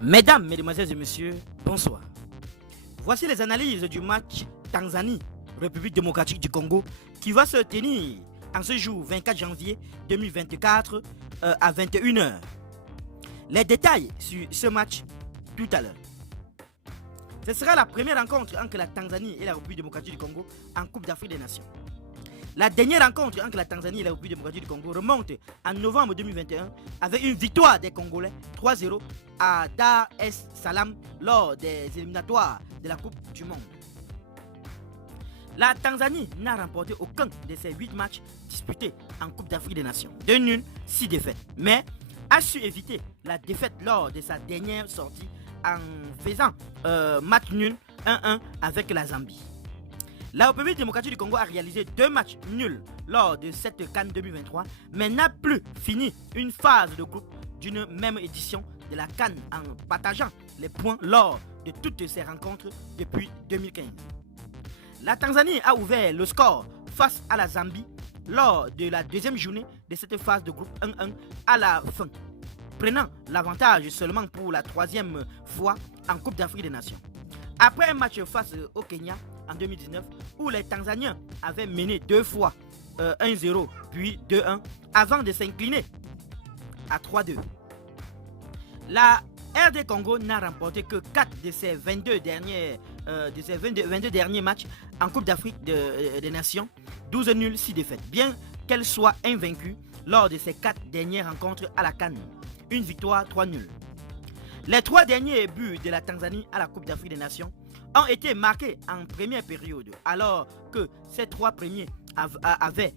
Mesdames, Mesdemoiselles et Messieurs, bonsoir. Voici les analyses du match Tanzanie, République démocratique du Congo, qui va se tenir en ce jour 24 janvier 2024 à 21h. Les détails sur ce match tout à l'heure. Ce sera la première rencontre entre la Tanzanie et la République démocratique du Congo en Coupe d'Afrique des Nations. La dernière rencontre entre la Tanzanie et la République démocratique du Congo remonte en novembre 2021 avec une victoire des Congolais 3-0 à Dar es Salaam lors des éliminatoires de la Coupe du Monde. La Tanzanie n'a remporté aucun de ses 8 matchs disputés en Coupe d'Afrique des Nations. 2 nuls, 6 défaites. Mais a su éviter la défaite lors de sa dernière sortie en faisant match nul 1-1 avec la Zambie. La République démocratique du Congo a réalisé 2 matchs nuls lors de cette CAN 2023, mais n'a plus fini une phase de groupe d'une même édition de la CAN en partageant les points lors de toutes ses rencontres depuis 2015. La Tanzanie a ouvert le score face à la Zambie lors de la deuxième journée de cette phase de groupe 1-1 à la fin, prenant l'avantage seulement pour la troisième fois en Coupe d'Afrique des Nations. Après un match face au Kenya en 2019 où les Tanzaniens avaient mené 2 fois 1-0 puis 2-1 avant de s'incliner à 3-2. La RD Congo n'a remporté que 4 de ses 22 derniers matchs en Coupe d'Afrique des Nations, 12 nuls, 6 défaites, bien qu'elle soit invaincue lors de ses 4 dernières rencontres à la CAN. Une victoire, 3 nuls. Les 3 derniers buts de la Tanzanie à la Coupe d'Afrique des Nations ont été marqués en première période, alors que ces 3 premiers avaient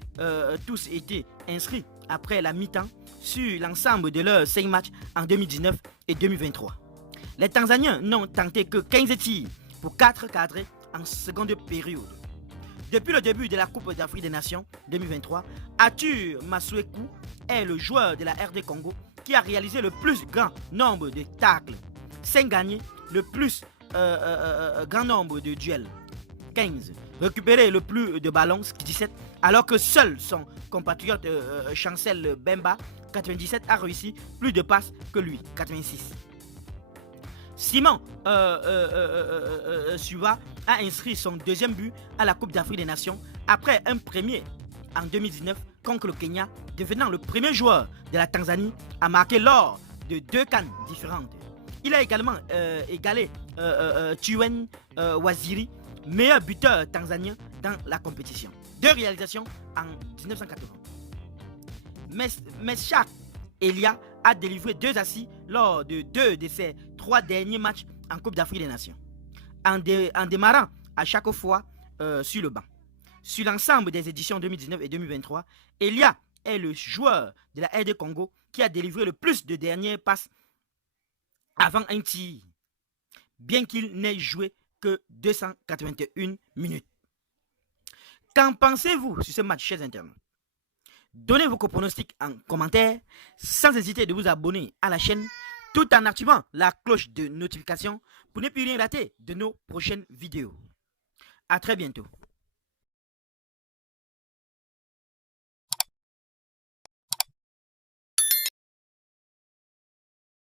tous été inscrits après la mi-temps sur l'ensemble de leurs 5 matchs en 2019 et 2023. Les Tanzaniens n'ont tenté que 15 tirs pour 4 cadrés en seconde période. Depuis le début de la Coupe d'Afrique des Nations 2023, Arthur Masueku est le joueur de la RD Congo qui a réalisé le plus grand nombre de tacles, 5 gagnés, le plus grand nombre de duels, 15, récupéré le plus de ballons, 17, alors que seul son compatriote Chancel Bemba, 97, a réussi plus de passes que lui, 86. Simon Suva a inscrit son deuxième but à la Coupe d'Afrique des Nations après un premier en 2019 contre le Kenya, devenant le premier joueur de la Tanzanie à marquer lors de 2 CAN différentes. Il a également égalé Tuen Waziri, meilleur buteur tanzanien dans la compétition. 2 réalisations en 1980. Meshak Elia a délivré 2 assists lors de 2 de ses 3 derniers matchs en Coupe d'Afrique des Nations, en démarrant à chaque fois sur le banc. Sur l'ensemble des éditions 2019 et 2023, Elia est le joueur de la RD Congo qui a délivré le plus de dernières passes avant un tir, bien qu'il n'ait joué que 281 minutes. Qu'en pensez-vous sur ce match, chers internautes? Donnez vos pronostics en commentaire, sans hésiter de vous abonner à la chaîne, tout en activant la cloche de notification pour ne plus rien rater de nos prochaines vidéos. A très bientôt.